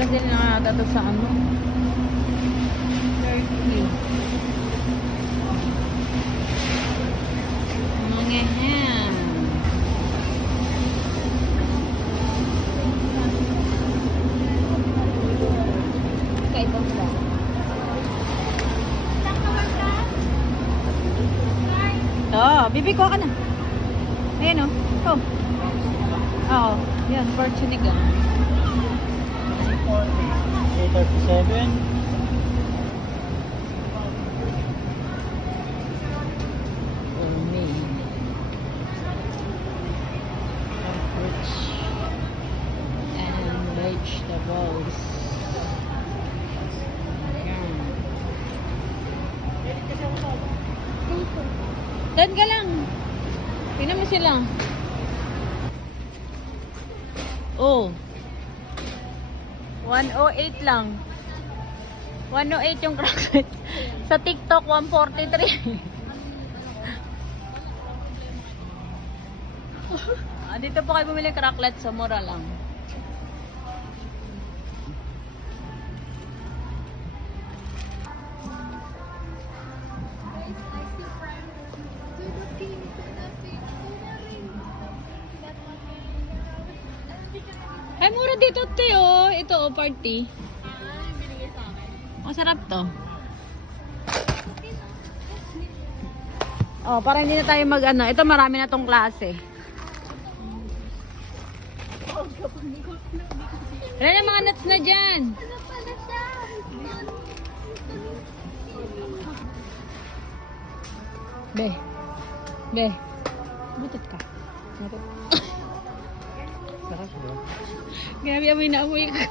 Para din nakakata sa ano. 30. Mga ham. Kaibang ba? Oo, bibi ko ka na. Ayan o. Oh. Oo. Yan, Portuniga. 837. For me. Rich. And vegetables. Yan. Dan ka lang. Tingnan mo sila. Oh. 108 lang. 108 yung cracklet. Sa TikTok, 143. Dito po kayo bumili cracklet sa mura lang. Ay, mura dito, Teo. Ito, oh, party. Binigay sa akin. Masarap to. Oh, para hindi na tayo mag-ano. Ito, marami na tong klase. Wala na mga nuts na dyan. Ano pala siya? Be. Be. Butot ka. Butot. Sarap ba? Grabe, amoy na amoy ka.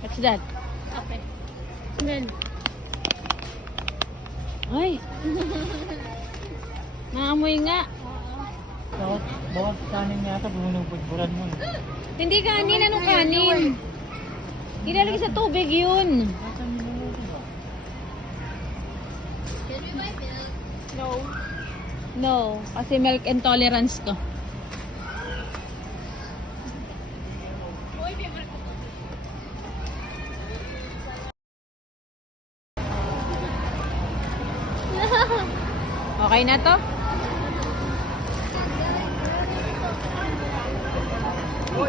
What's that? Okay. Smell. Ay. Naamoy nga. Bawat kanin yata, bumulong-pudburan mo. Hindi kanin, anong kanin? Ilalagay sa tubig yun. Can we buy milk? No. No, kasi milk intolerance ko. Uy, favorite ko to. Okay na to? Uy,